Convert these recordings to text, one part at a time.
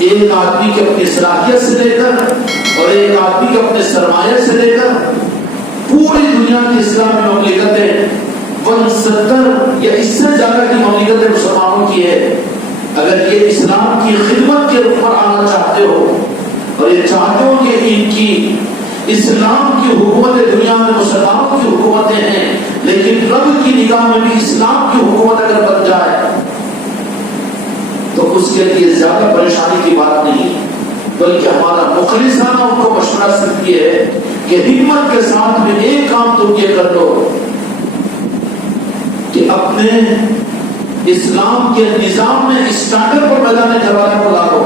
ایک آدمی کے اپنی صلاحیت سے لے کر اور ایک آدمی کے اپنے سرمایہ سے لے کر پوری دنیا کی اسلامی مملکتیں 170 یا اس سے زیادہ کی مملکتیں مسلمانوں کی ہے. اگر یہ اسلام کی خدمت کے رخ پر آنا چاہتے ہو اور یہ چاہتے ہو کہ ان کی اسلام کی حکومتیں دنیا میں مسلمانوں کی حکومتیں ہیں، لیکن رب کی نگاہ میں بھی اسلام کی حکومت اگر بن جائے تو اس کے لیے زیادہ پریشانی کی بات نہیں، بلکہ ہمارا مخلصانہ ان کو مشورہ صرف یہ ہے کہ ہمت کے ساتھ میں ایک کام تم یہ کر لو کہ اپنے اسلام کے نظام میں اسٹارٹر پر میدان کربلا کو لا دو.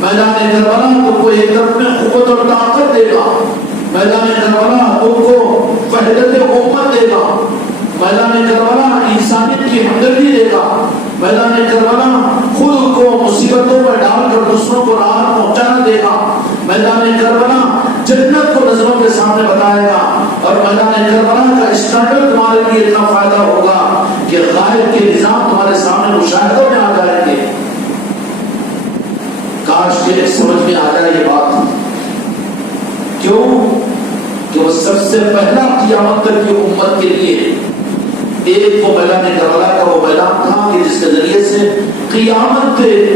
میدان کربلا تم کو ایک طرف میں قوت اور طاقت دے گا، میدان کربلا تم کو وحدت امت دے گا، میدان کربلا انسانیت کی ہمدردی دے گا، میدان کربلا خود کو مصیبتوں میں ڈال کر دوسروں کو راحت پہنچانا دے گا، میدان کربلا جنت کو نظروں کے سامنے بتائے گا، اور میدان کربلا کا اسٹارٹر تمہارے لیے اتنا فائدہ ہوگا کہ غائب کے نظام تمہارے سامنے مشاہدوں میں آ جائیں گے. کاش کے سمجھ میں آ جائے یہ بات. کیوں کہ وہ سب سے پہلا قیامت تک کی امت کے لیے ایک وہ میدان کربلا کا وہ میدان تھا کہ جس کے ذریعے سے قیامت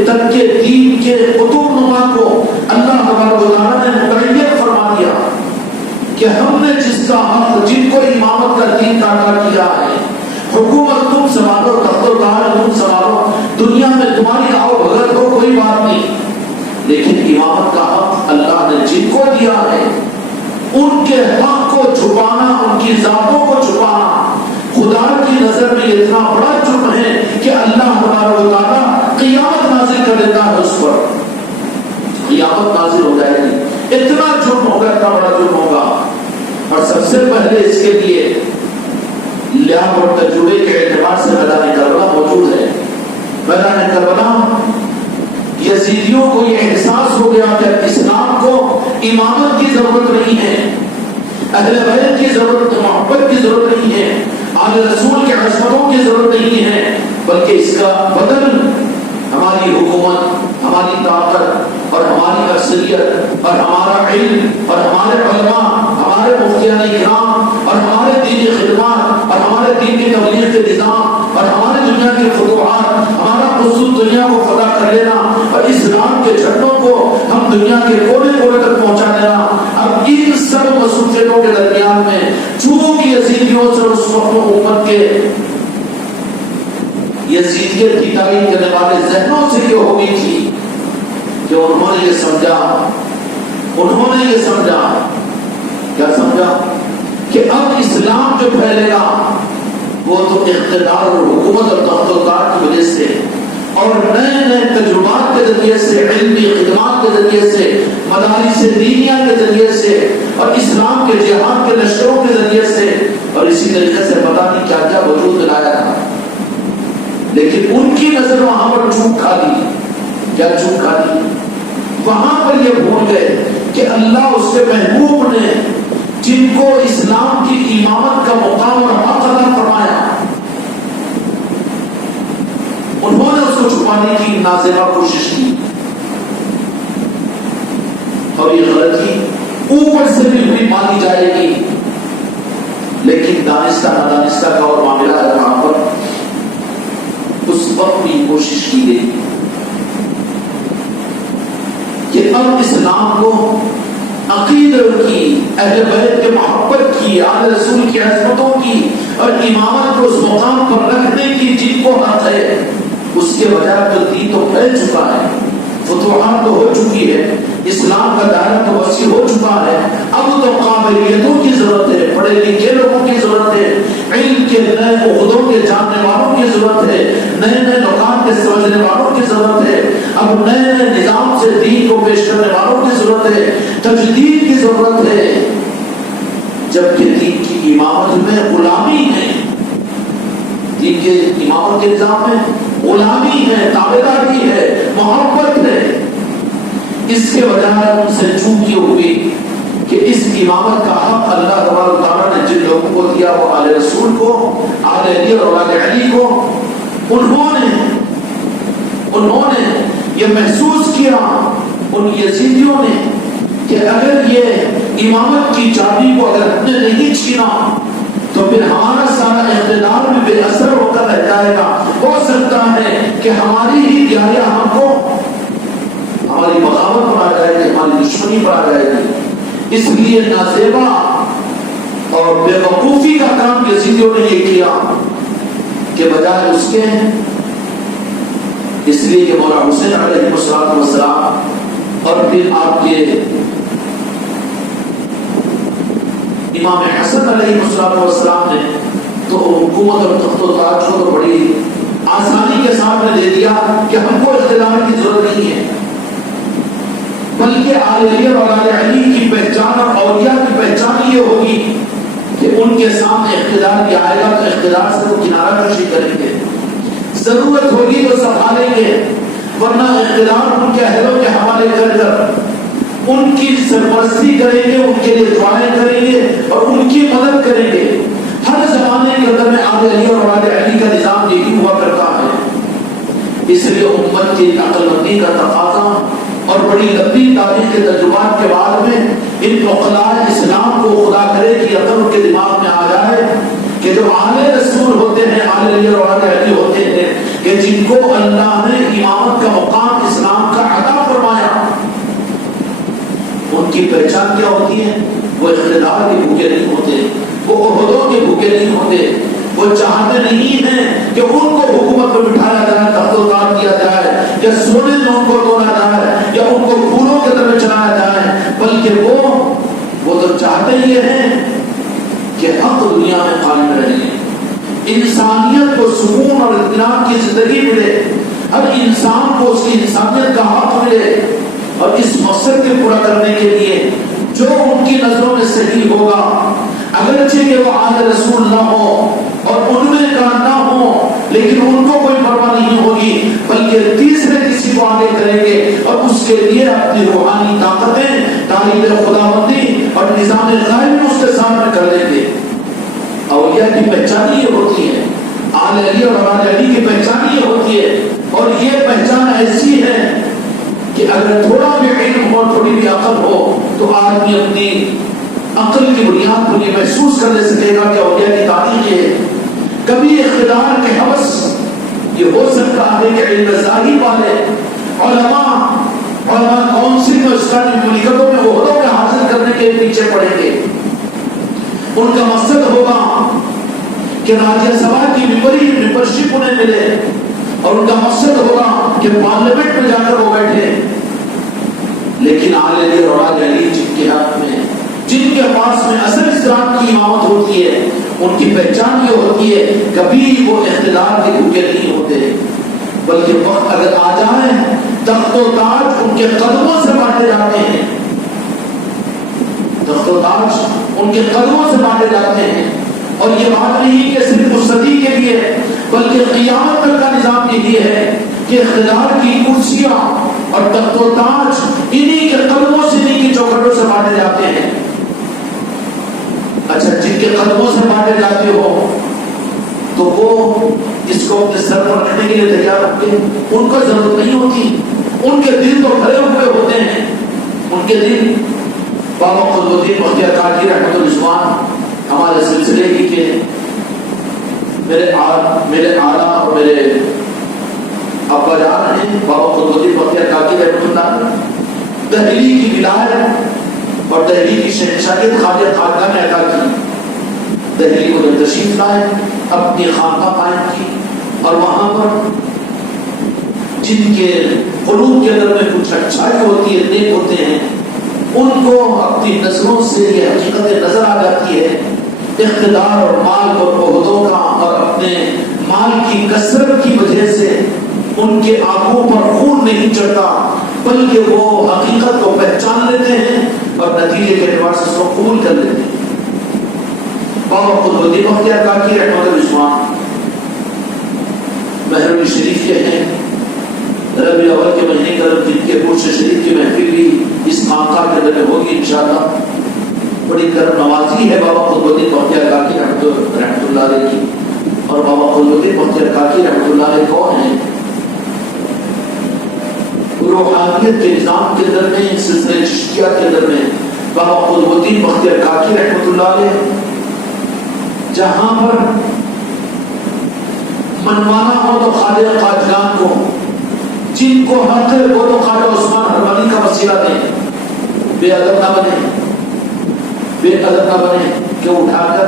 تک کے دین کے قطب نما کو اللہ تبارک و تعالیٰ نے متعین فرما دیا کہ ہم نے جس کا حق جن کو امامت کا دین عطا کیا ہے، حکومت تم سنبھالو، تخت و تاج تم سنبھالو، دنیا میں تمہاری آؤ بھگت ہو کوئی بات نہیں، لیکن امامت کا حق اللہ نے جن کو دیا ہے ان کے حق کو چھپانا، ان کی ذاتوں کو چھپانا خدا کی نظر میں اتنا بڑا جرم ہے کہ اللہ تبارک و تعالیٰ قیامت نازل کر دیتا ہے، اس پر قیامت نازل ہو جائے گی. اتنا جرم ہوگا، اتنا بڑا جرم ہوگا. اور سب سے پہلے اس کے لیے لحاظ اور تجربے کے اعتبار سے میدان کربلا موجود ہے. میدان کربلا یزیدیوں کو یہ احساس ہو گیا کہ اسلام کو امامت کی ضرورت نہیں ہے، اہل بیت کی ضرورت، محبت کی ضرورت نہیں ہے، آل رسول کے عصمتوں کی ضرورت نہیں ہے، بلکہ اس کا بدل ہماری حکومت، ہماری طاقت اور ہماری اکثریت اور ہمارا علم اور ہمارے علماء، ہمارے مفتیان اکرام اور ہمارے دینی خدمات اور ہمارے دین کی تبلیغ کے نظام اور ہمارے دنیا کے فتوحات، ہمارا خصوص دنیا کو فتح کر لینا اور اسلام کے جھنڈوں کو ہم دنیا کے کونے کونے تک پہنچا دینا. اب ان سب مصروفیتوں کے درمیان میں چونکہ یزیدیوں سے اس وقت امت کے یزیدیت کی تعریف کرنے والے ذہنوں سے یہ ہو گئی تھی کہ انہوں نے یہ سمجھا کیا سمجھا کہ اب اسلام جو پھیلے گا وہ تو اقتدار اور حکومت اور تخت و تاج کی وجہ سے اور نئے نئے تجربات کے ذریعے سے، علمی خدمات کے ذریعے سے، مدارس دینیہ کے ذریعے سے اور اسلام کے جہاد کے لشکروں کے ذریعے سے اور اسی طریقے سے پتہ نہیں کیا کیا وجود میں لایا تھا. لیکن ان کی نظر وہاں پر چوک کھا دی. کیا چوک کھا دی؟ وہاں پر یہ بھول گئے کہ اللہ اس کے محبوب نے جن کو اسلام کی امامت کا مقام اور حق عطا فرمایا، انہوں نے اس کو چھپانے کی نازیبا کوشش کی. اور یہ غلطی اوپر سے بھی مانی جائے گی، لیکن دانستہ نادانستہ کا اور معاملہ ہے وہاں پر اس وقت بھی کوشش کی گئی کہ اب اسلام کو عقیدت کی، اہل بیت کے محبت کی، آل رسول کی عظمتوں کی اور امامت کو اس مقام پر رکھنے کی جن کو حق ہے، اس کے بجائے تو دین تو پھیل چکا ہے، فتوحات تو ہو چکی ہے، اسلام کا دائرہ تو وسیع ہو چکا ہے. اب تو قابلیتوں کی ضرورت ہے، پڑھے لکھے لوگوں کی ضرورت ہے، علم کے نئے عہدوں کے جاننے والوں کی ضرورت ہے، نئے نئے نکات کے سمجھنے والوں کی ضرورت ہے، اب نئے نئے نظام سے دین کو پیش کرنے والوں کی ضرورت ہے، تجدید کی ضرورت ہے. جبکہ دین کی امامت میں غلامی ہے، دین کے امامت کے نظام میں غلامی ہے، تابعداری ہے، محبت ہے. اس کے بجائے ان سے چوک یہ ہوئی کہ اس امامت کا حق اللہ تبارک و تعالیٰ نے جن لوگوں کو دیا وہ آل رسول کو، آل علی اور آل علی کو، انہوں نے یہ محسوس کیا ان یزیدیوں نے کہ اگر یہ امامت کی چابی کو اگر ہم نے نہیں چھینا تو پھر ہمارا سارا اقتدار بھی بے اثر ہو کر رہ جائے گا. ہو سکتا ہے کہ ہماری ہی دیاریا ہم کو ہماری بغاوت پر آ جائے گی, ہماری دشمنی پر آ جائے گی. اس لیے نازیبا اور بے وقوفی کا کام یزیدیوں نے یہ کیا کہ بجائے اس کے, اس لیے کہ مولا حسین علیہ السلام اور پھر آپ کے امام حسن علیہ السلام نے تو حکومت اور تخت و تاج کو تو بڑی آسانی کے ساتھ میں دے دیا کہ ہم کو اقتدار کی ضرورت نہیں ہے, بلکہ آل علی اور آل علی کی پہچان اور اولیاء کی پہچان یہ ہوگی کہ ان کے سامنے اقتدار بھی آئے گا تو اقتدار سے وہ کنارہ کشی کریں گے, ضرورت ہوگی تو سنبھالیں گے, ورنہ اقتدار ان کے اہلوں کے حوالے کر کر ان کی سرپرستی کریں گے, ان کے لیے دعائیں کریں گے اور ان کی مدد کریں گے. ہر زمانے کے اندر میں آل علی اور آل علی کا نظام یہی ہوا کرتا ہے. اس لیے امت کی عقل مندی کا تقاضا اور بڑی لمبی تاریخ کے تجربات کے بعد میں ان عقلاء اسلام کو خدا کرے کہ عقل ان کے دماغ میں آ جائے کہ جو آل رسول ہوتے ہیں, آل علی اور آل علی ہوتے ہیں, کہ جن کو اللہ نے امامت کا مقام اسلام کا عطا فرمایا, ان کی پہچان کیا ہوتی ہے؟ وہ اقتدار کے بھوکے نہیں ہوتے, وہ عہدوں کے بھوکے نہیں ہوتے, وہ چاہتے نہیں ہیں کہ ان کو حکومت پر بٹھایا جائے, تخت و تاج دیا جائے, یا سونے میں ان کو تولا جائے, یا ان کو پھولوں کی طرف چلایا جائے, بلکہ وہ تو چاہتے یہ ہیں کہ حق دنیا میں قائم رہے, انسانیت کو سکون اور اطمینان کی زندگی ملے, ہر انسان کو اس کی انسانیت کا حق ملے, اور اس مقصد کو پورا کرنے کے لیے جو ان کی نظروں میں صحیح ہوگا, اگرچہ کہ وہ آل رسول نہ ہو اور ان میں کا نہ ہو, لیکن ان کو کوئی پرواہ نہیں ہوگی, بلکہ تیسرے کسی کو آگے کریں گے اور اس کے لیے اپنی روحانی طاقتیں, تعلیم خداوندی اور نظام غائب اس کے سامنے کر دیں گے. اولیاء کی پہچان یہ ہوتی ہے, آل علی اور آل علی کی پہچان یہ ہوتی ہے, اور یہ پہچان ایسی ہے کہ اگر تھوڑا بھی علم ہو, تھوڑی بھی عقل ہو, تو آدمی اپنی عقل کی بنیاد پر یہ محسوس کر لے سکے گا کہ اولیاء کی تاریخ یہ کبھی اقتدار کے حوث یہ ہو سکتا ہے کہ علم ظاہری والے علماء کونسل میں اسلامی مملکتوں میں عہدوں میں حاصل کرنے کے پیچھے پڑیں گے. ان کا مقصد ہوگا کہ راجیہ سبھا کی ممبرشپ انہیں ملے, اور ان کا مقصد ہوگا کہ پارلیمنٹ میں جا کر وہ بیٹھے. لیکن آل علی اور آل علی جن کے ہاتھ میں, جن کے پاس میں اصل اسلام کی امامت ہوتی ہے, ان کی پہچان یہ ہوتی ہے کبھی وہ اقتدار کے بھوکے نہیں ہوتے, بلکہ وقت اگر آ جائے تخت و تاج ان کے قدموں سے بانٹے جاتے ہیں, تخت و تاج ان کے قدموں سے بانٹے جاتے ہیں. اور یہ بات نہیں کہ صرف اس صدی کے لیے, بلکہ قیامت تک کا نظام یہی ہے کہ اقتدار کی کرسیاں اور تخت و تاج انہی کے قدموں سے, انہی کی چوکھٹوں سے بانٹے جاتے ہیں. اچھا, جن کے قدموں سے بانٹے جاتے ہو تو وہ اس کو اپنے سر پر رکھنے کے لیے تیار رکھتے ہیں, ان کو ضرورت نہیں ہوتی, ان کے دل تو بھرے ہوئے ہوتے ہیں. ان کے دل, بابا قطب الدین بختیار کاکی رحمۃ اللہ ہمارے سلسلے کی کے میرے آلہ اور میرے ابا جان ہیں بابا قطب الدین بختیار کاکی رحمۃ اللہ, دہلی کی ولایت اور دہلی کی شہنشاہیت خواجہ خانقاہ نے ادا کی. دہلی کو جب تشریف لائے, اپنی خانقاہ قائم کی, اور وہاں پر جن کے قلوب کے اندر میں کچھ اچھائی ہوتی ہے, نیک ہوتے ہیں, ان کو اپنی نظروں سے یہ حقیقت نظر آ جاتی ہے, اقتدار اور مال اور عہدوں کا اور اپنے مال کی کثرت کی وجہ سے ان کے آنکھوں پر خون نہیں چڑھتا, بلکہ وہ حقیقت کو پہچان لیتے ہیں اور نتیجے کے اعتبار سے اس کو قبول کر لیتے ہیں. بابا قطب الدین بختیار کاکی رحمۃ اللہ محرم شریف کے ہیں, ربیع الاول کے مہینے کا جن کے پرش شریف کی محفل بھی اس خانقاہ کے اندر ہوگی انشاءاللہ. بڑی کرم نوازی ہے بابا قطب الدین بختیار کاکی رحمۃ اللہ علیہ کی. اور بابا قطب الدین بختیار کاکی رحمۃ اللہ علیہ کون ہیں؟ روحانیت کے نظام کے اندر میں سلسلے چشتیہ کے اندر میں بابا قطب الدین بختیار کاکی رحمۃ اللہ علیہ جہاں پر منوانا ہو تو خواجہ قاجلان کو، جن کو حق ہے وہ تو خواجہ عثمان حرمانی کا وسیلہ دیں، بے ادب نہ بنے کہ اٹھا کر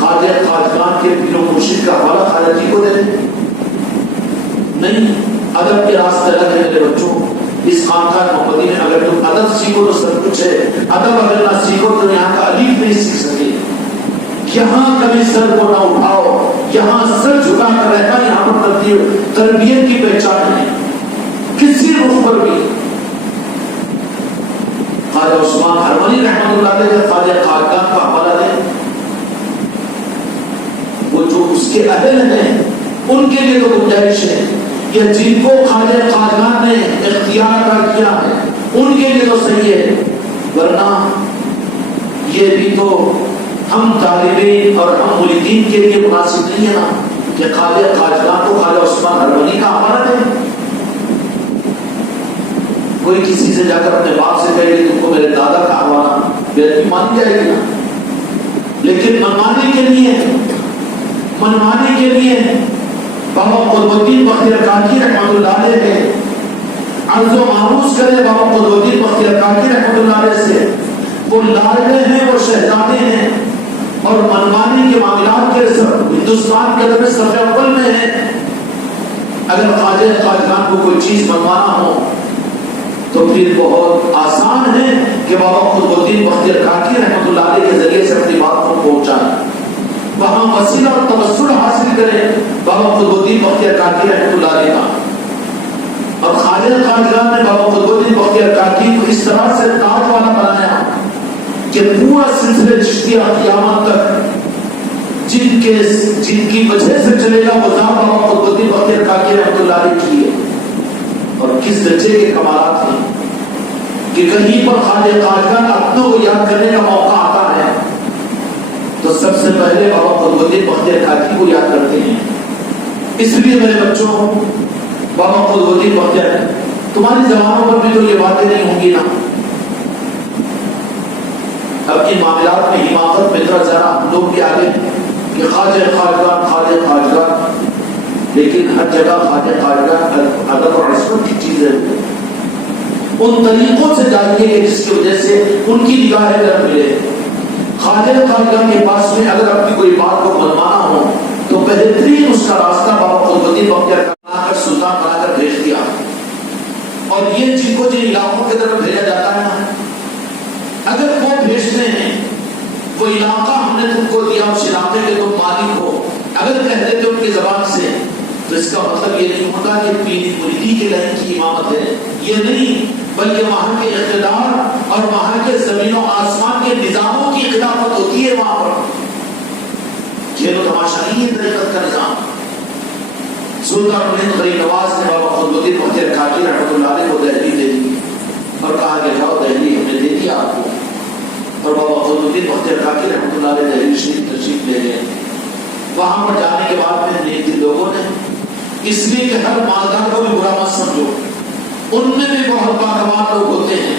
خواجہ قاجلان کے پیر و مرشد کا حوالہ خواجہ جی کو دے دیں۔ نہیں، ادب کے راستے الگ ہے میرے بچوں۔ اس خانقاہ محمدی میں اگر تم ادب سیکھو تو سب کچھ ہے، ادب اگر نہ سیکھو تو یہاں کا الف نہیں سیکھ سکے۔ یہاں کبھی سر کو نہ اٹھاؤ، یہاں سر جھکا کر رہنا یہاں پر تربیت کی پہچان ہے۔ کسی رخ پر بھی خواجہ عثمان حرمانی رحمۃ اللہ علیہ خواجہ قاجلان کا حوالہ دیں، وہ جو اس کے اہل ہیں ان کے لیے تو گنجائش ہے، یا جن کو خواجہ قاجلان نے اختیار کیا ہے ان کے لیے تو صحیح ہے، ورنہ یہ بھی تو ہم طالبین اور ہم مریدین کے لیے مناسب نہیں ہے نا کہ خواجہ قاجلان کو خواجہ عثمان حرمانی کا حوالہ دیں۔ کوئی کسی سے جا کر اپنے باپ سے کہے کہ تم کو میرے دادا کا حوالہ، بےعدبی مانی جائے گی نا۔ لیکن منوانے کے لیے بابا قطب الدین بختیار کاکی رحمۃ اللہ علیہ کے عرض و معروض کرے بابا قطب الدین بختیار کاکی رحمۃ اللہ علیہ سے، وہ لاڈلے ہیں، وہ شہزادے ہیں، اور منوانے کے معاملات کے ہندوستان کے اندر صف اول میں ہیں۔ اگر خواجہ قاجلان کو کوئی چیز منوانا ہو تو پھر بہت آسان ہے کہ بابا قطب الدین بختیار کاکی رحمۃ اللہ علیہ کے ذریعے سے اپنی بات کو پہنچائیں، وہاں وسیلہ اور توسل حاصل کریں بابا قطب الدین بختیار کاکی رحمۃ اللہ علیہ کا۔ اور خواجہ قاجلان نے بابا قطب الدین بختیار کاکی کو اس طرح سے تاج والا بنایا کہ پورا سلسلے چشتیہ قیامت تک جن کی وجہ سے چلے گا وہ ذات بابا قطب الدین بختیار کاکی رحمۃ اللہ علیہ کی ہے۔ اور کس درجے کے کمالات ہیں کہ کہیں پر خواجہ قاجلان اپنوں کو یاد کرنے کا موقع آتا ہے تو سب سے پہلے بابا قطب الدین بختیار کاکی کو یاد کرتے ہیں۔ اس لیے میرے بچوں، بابا قطب الدین بختیار، تمہاری زبانوں پر بھی تو یہ باتیں نہیں ہوں گی نا۔ اب ان معاملات میں حماقت میں ذرا ہم لوگ بھی آگے کہ خواجہ قاجلان، لیکن ہر جگہ خواجہ قاجلان ادب اور عصمت کی چیز ہے۔ ان طریقوں سے جانیے کہ جس کی وجہ سے ان کی نگاہیں در ملے۔ خواجہ قاجلان کے پاس میں اگر اپنی کوئی بات کو منوانا ہو تو بہترین اس کا راستہ بابا قطب الدین بختیار بنا کر سلطان بنا کر بھیج دیا۔ اور یہ جن کو جن علاقوں کی طرف بھیجا جاتا ہے نا، اگر وہ بھیجتے ہیں وہ علاقہ ہم نے تم کو دیا اس علاقے کے تم مالک ہو، اگر کہتے تھے ان کی زبان سے تو اس کا مطلب یہ نہیں ہوتا کہ پیری مریدی کے لائن کی امامت ہے، یہ نہیں، بلکہ وہاں کے اقتدار اور وہاں کے زمین و آسمان کے نظاموں کی خلافت ہوتی ہے وہاں پر۔ کھیل و تماشا نہیں ہے طریقت کا نظام۔ سلطان ملند غریب نواز نے بابا قطب الدین بختیار کاکی رحمۃ اللہ علیہ کو دہلی دے دی اور کہا کہ جاؤ دہلی ہم نے دے دیا آپ کو۔ اور بابا قطب الدین بختیار کاکی رحمۃ اللہ علیہ دہلی شریف تشریف لے گئے۔ وہاں پر جانے کے بعد میں نیک دل لوگوں نے، اس لیے کہ ہر مالدار کو بھی برا مت سمجھو، ان میں بھی بہت باکمال لوگ ہوتے ہیں،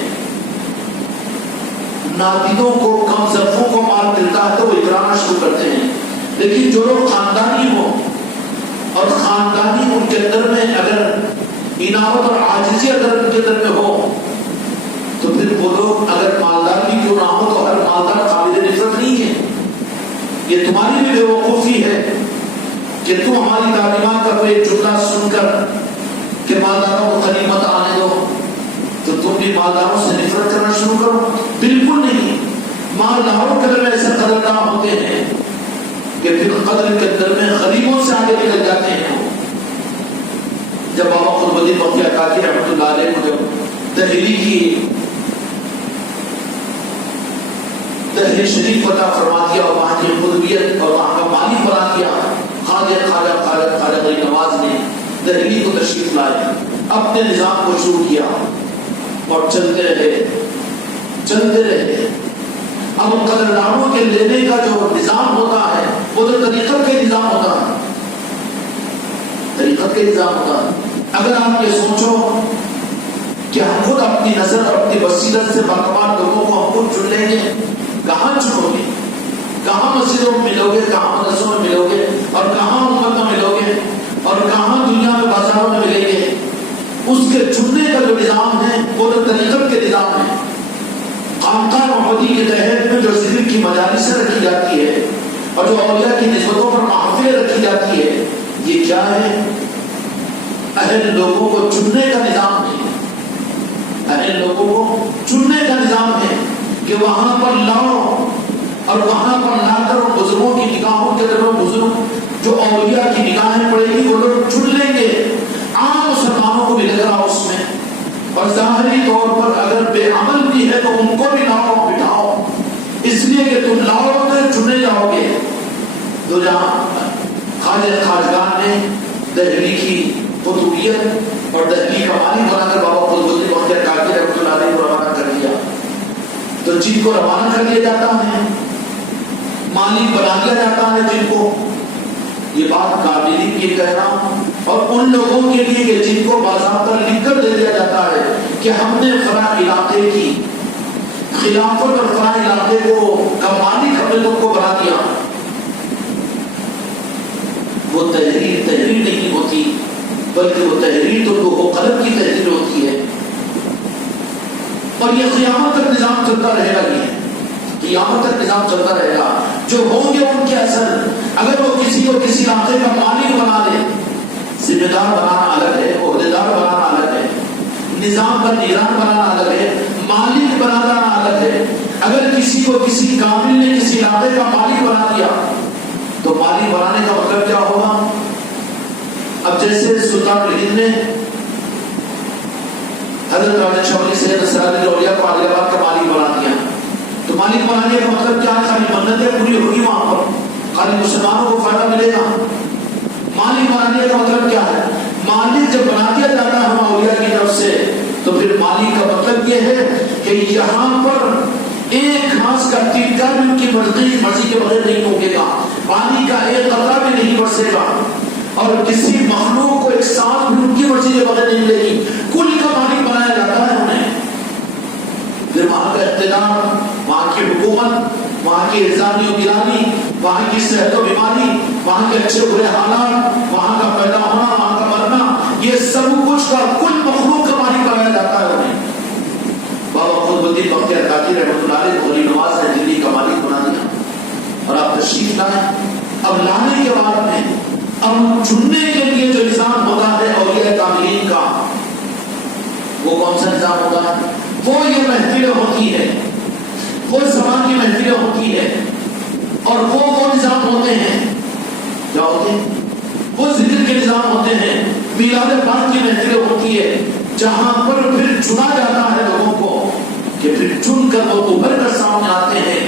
نادیدوں کو، کم ظرفوں کو مال ملتا ہے تو وہ اکرانا شروع کرتے ہیں، لیکن جو لوگ خاندانی ہو اور خاندانی ان کے اندر میں اگر انابت اور عاجزی اگر ان کے اندر میں ہو تو پھر وہ لوگ اگر مالدار بھی کیوں نہ ہو تو ہر مالدار خالد نفرت نہیں ہے۔ یہ تمہاری بھی بے وقوفی ہے کہ تم ہماری تعلیمات کا کوئی جملہ سن کر کہ مالداروں کو غنیمت آنے دو تو تم بھی مالداروں سے نفرت کرنا شروع کرو۔ بالکل نہیں، مالداروں کے اندر ایسے قدردان ہوتے ہیں کہ پھر قدر کے اندر میں غریبوں سے آگے نکل جاتے ہیں۔ جب بابا قطب الدین بختیار کاکی رحمۃ اللہ علیہ کو جب دہلی شریف فتح فرما دیا اور وہاں کی قطبیت اور وہاں کا مالک بنا دیا، خواجہ غریب نواز نے دہلی کو تشریف لائے، اپنے نظام کو شروع کیا اور چلتے رہے۔ اب قدردانوں کے لینے کا جو نظام ہوتا ہے وہ تو طریقت کا نظام ہوتا ہے۔ اگر آپ یہ سوچو کہ ہم خود اپنی نظر اور اپنی بصیرت سے باکمال لوگوں کو ہم خود چن لیں گے؟ کہاں چنو گے؟ کہاں مسجدوں میں ملو گے، کہاں مدرسوں میں ملو گے، اور کہاں امت میں ملو گے، اور کہاں دنیا میں بازاروں میں ملیں گے؟ اس کے چننے کا جو نظام ہے وہ تو طریقت کے نظام ہے. خانقاہ محمدی کے تحت میں جو ذکر کی مجالسیں رکھی جاتی ہے اور جو اولیاء کی نسبتوں پر محفلیں رکھی جاتی ہے، یہ کیا ہے؟ اہل لوگوں کو چننے کا نظام ہے. اہل لوگوں کو چننے کا نظام ہے کہ وہاں پر لاؤ، اور وہاں پر لا کر بزرگوں کی نگاہوں کے اندر بزرگ جو اولیاء کی نگاہیں پڑے گی وہ لوگ چن لیں گے. عام مسلمانوں کو بھی لگ رہا اس میں، اور ظاہری طور پر اگر بے عمل بھی ہے تو ان کو بھی لاؤ بٹھاؤ، اس لیے کہ تم لاؤ تو چنے جاؤ گے. تو جہاں خواجہ خواجگان نے دہلی کی قطبیت اور دہلی کا مالک بنا کر بابا قطب الدین بختیار کاکی رحمۃ اللہ علیہ کو روانہ کر دیا، تو جن کو روانہ کر دیا جاتا ہے، مالک بنا دیا جاتا ہے جن کو، یہ بات قابلی کی کہہ رہا ہوں، اور ان لوگوں کے لیے کہ جن کو باضابطہ لکھ کر دے دیا جاتا ہے کہ ہم نے فلاں علاقے کی خلافت اور فلاں علاقے کو کا مالک ہم نے تم کو بنا دیا. وہ تحریر نہیں ہوتی، بلکہ وہ تحریر تو وہ قلم کی تحریر ہوتی ہے. اور یہ قیامت تک نظام چلتا رہے گا، یہ قیامت تک نظام چلتا رہے گا. جو ہوں گے ان کے اثر، اگر وہ کسی کو کسی علاقے کا مالک بنا دے، ذمہ دار بنانا الگ ہے، عہدیدار بنانا الگ ہے، نظام کا نگران بنانا الگ ہے، مالک بنانا الگ ہے. اگر کسی کو کسی کامل نے کسی علاقے کا مالک بنا دیا تو مالک بنانے کا مطلب کیا ہوگا؟ اب جیسے سلطان الہند نے حضرت راجہ شوقی سید اسرار الاولیاء کو عادل آباد کا مالک بنا دیا، تو مالک بنانے کا مطلب کیا ہے؟ خالی منتیں پوری ہوگی وہاں پر، خالی مسلمانوں کو فائدہ ملے گا. مالک بنانے کا مطلب کیا ہے؟ مالک جب بنا دیا جاتا ہے ہم اولیاء کی طرف سے، تو پھر مالک کا مطلب یہ ہے کہ یہاں پر ایک گھاس کا تیکا بھی ان کی مرضی کے بغیر نہیں ٹوکے گا، پانی کا ایک قطرہ بھی نہیں برسے گا، اور کسی مخلوق کو ایک سانس بھی ان کی مرضی کے بغیر نہیں ملے گی. کل کا مالک بنایا جاتا ہے انہیں. پھر وہاں کا اقتدار، وہاں کی حکومت، وہاں کی انسانی و گرانی، وہاں کی صحت و بیماری، وہاں کے اچھے برے حالات، وہاں کا پیدا ہونا، وہاں کا مرنا، یہ سب کچھ کا کل مخلوق کا مالک بنایا جاتا ہے انہیں. بابا قطب الدین بختیار کاکی رحمۃ اللہ علیہ ولی نواز نے دلی کا مالک بنا دیا، اور آپ تشریف لائیں. اب لانے کے بعد میں اب چننے کے لیے جو نظام ہوتا ہے اولیاء کاملین کا، وہ کون سا نظام ہوتا ہے؟ وہ یہ محفلیں ہوتی ہے، وہ زمان کی محفلیں ہوتی ہے، اور وہ نظام ہوتے ہیں، کیا ہوتے ہیں؟ وہ ذکر کے نظام ہوتے ہیں، میلاد پاک کی محفلیں ہوتی ہے، جہاں پر پھر چنا جاتا ہے لوگوں کو، کہ پھر چن کر وہ ابھر کر سامنے آتے ہیں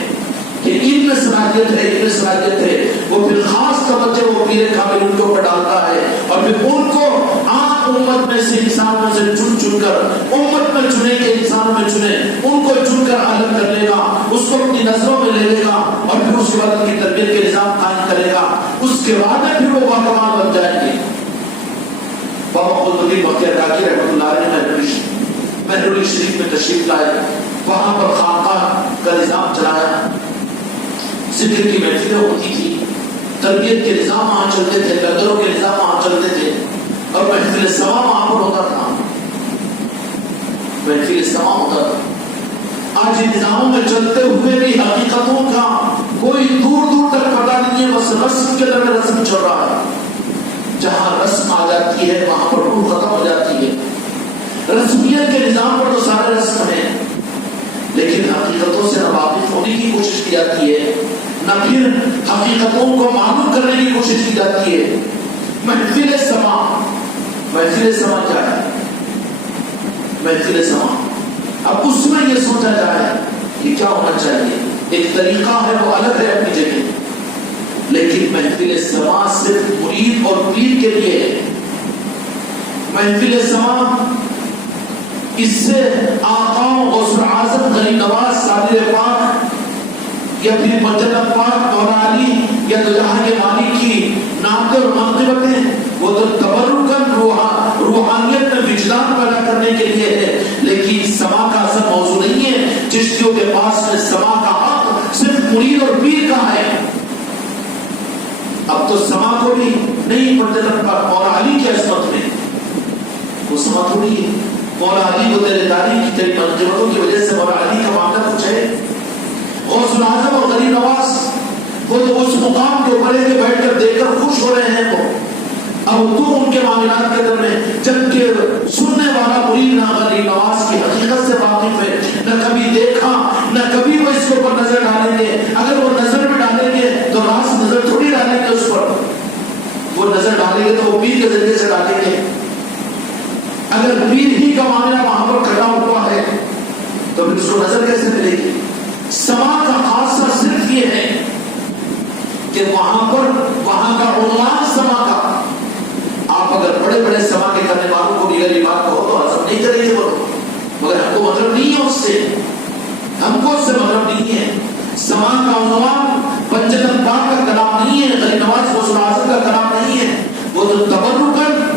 کہ ان میں صلاحیت ہے، ان میں صلاحیت ہے. وہ پھر خاص توجہ وہ پیر کامل ان کے اوپر ڈالتا ہے، اور پھر ان کو عام امت میں سے انسانوں سے چن کر، امت میں چنے کے انسانوں میں چنے، ان کو چن کر الگ کر لے گا، اس کو اپنی نظروں میں لے لے گا، اور پھر اس کے بعد ان کی تربیت کے نظام قائم کرے گا. اس کے بعد پھر وہ باکمال بن جائیں گے. بابا قطب الدین بختیار کاکی رحمۃ اللہ علیہ نے مہرولی شریف میں تشریف لائے، وہاں پر خانقاہ کا نظام چلایا، ذکر کی محفلیں ہوتی تھی، تربیت کے نظام وہاں چلتے تھے، لنگروں کے نظام وہاں چلتے تھے، اور محفل سما وہاں پر ہوتا تھا، محفل سما ہوتا تھا. آج ان نظاموں میں چلتے ہوئے بھی حقیقتوں کا کوئی دور دور تک پتہ نہیں ہے، بس رسم کے در میں رسم چل رہا ہے. جہاں رسم آ جاتی ہے وہاں پر روح ختم ہو جاتی ہے. رسمیت کے نظام پر تو سارے رسم ہیں، لیکن حقیقتوں سے نہ واقف ہونے کی کوشش کی جاتی ہے، نہ پھر حقیقتوں کو معلوم کرنے کی کوشش کی جاتی ہے. محفل سما، محفل سما کیا ہے؟ محفل سما، اب اس میں یہ سوچا جائے کہ کیا ہونا چاہیے. ایک طریقہ ہے وہ الگ ہے اپنی جگہ، لیکن محفل سما صرف مرید اور پیر کے لیے ہے. محفل سما اس سے آقاؤں غوث اعظم غریب نواز صادق پاک یا پھر مجدد پاک مولا علی یا تو جہاں کے مالک کی نامیں اور منقبتیں وہ تو تبرکن روحانیت میں وجدان پیدا کرنے کے لیے ہے، لیکن سما کا اصل موضوع نہیں ہے۔ چشتیوں کے پاس میں سما کا حق صرف مرید اور پیر کا ہے۔ اب تو سما کو بھی نہیں پڑھتے تک مولا علی کی عصمت میں، وہ سما تھوڑی ہے۔ مولا علی کو تیرے تاریخ کی تیری منقبتوں کی وجہ سے مولا علی کا معاملہ کچھ ہے۔ غوث العظم اور غریب نواز وہ تو اس مقام کے اوپر کے بیٹھ کر دیکھ کر خوش ہو رہے ہیں، وہ اب تو ان کے معاملات کے در میں، جبکہ سننے والا مرید نہ غریب نواز کی حقیقت سے واقف ہے، نہ کبھی دیکھا نہ کبھی وہ اس کے اوپر نظر ڈالیں گے۔ اگر وہ نظر بھی ڈالیں گے تو راست نظر تھوڑی ڈالیں گے اس پر، وہ نظر ڈالیں گے تو وہ پیر کے ذریعے سے ڈالیں گے۔ اگر پیر ہی کا معاملہ وہاں پر کھڑا ہوا ہے تو پھر اس کو نظر کیسے ملے گی؟ سما کا خاصہ صرف یہ ہے کہ وہاں پر وہاں کا عنوان سما کا، آپ اگر بڑے بڑے سما کے کرنے والوں کو بھی اگر یہ بات کہو تو حسب نہیں کریں گے وہ، مگر ہم کو مطلب نہیں ہے اس سے، ہم کو اس سے مطلب نہیں ہے۔ سما کا عنوان پنجتن پاک کا کلام نہیں ہے، غریب نواز غوث العظم کا کلام نہیں ہے، وہ تو تبرکن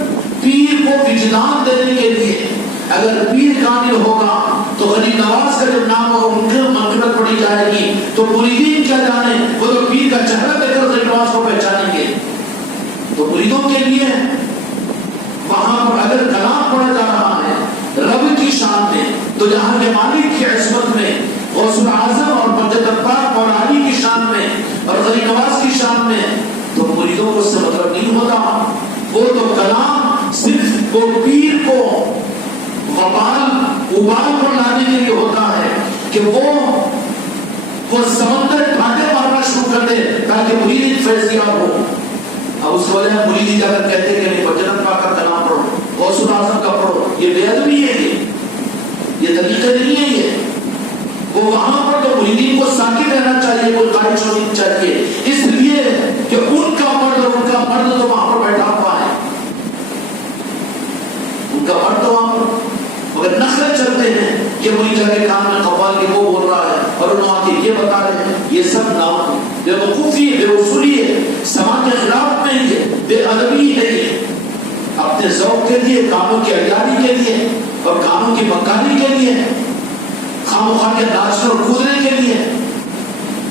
پیر کو وجدان دینے کے لیے۔ اگر پیر کامل ہوگا تو غریب نواز کا جب نام ہو ان کی منقبت پڑھی جائے گی تو مریدین کیا جانے، وہ تو پیر کا چہرہ دیکھ کر غریب نواز کو پہچانیں گے۔ تو مریدوں کے لیے وہاں پر اگر کلام پڑھا جا رہا ہے رب کی شان میں، تو جہاں کے مالک کی عصمت میں، غوث العظم اور مجدد پاک اور علی کی شان میں اور غریب نواز کی شان میں، تو مریدوں کو اس سے مطلب نہیں ہوتا۔ وہ تو کلام صرف وہ پیر کو ابال پر لانے کے لیے ہوتا ہے کہ وہ سمندر کانٹے مارنا شروع کر دے تاکہ مرید فیضیاب ہو۔ اب اس وجہ مرید جا کر کہتے کہ نہیں بجرت پاک کا کلام پڑھو، غوث العظم کا پڑھو، یہ بے ادبی ہے، یہ طریقہ نہیں ہے۔ یہ وہ وہاں پر تو مریدین کو ساکت رہنا چاہیے، کوئی خارج ہونی چاہیے، اس لیے کہ ان کا مرد اور ان کا مرد تو وہاں پر بیٹھا ہوا ہے، ان کا مرد تو وہاں پر، مگر نخرے چلتے ہیں کہ وہی جگہ کام میں قوال کے وہ بول رہا ہے اور انہوں نے یہ بتا رہے ہیں۔ یہ سب نام بے وقوفی ہے، بے وصولی ہے، سماج کے خلاف میں یہ بے ادبی ہے، یہ اپنے ذوق کے لیے، کاموں کی عیاری کے لیے اور کاموں کی مکانی کے لیے، خامخواہ کے ناچنے اور کودنے کے لیے،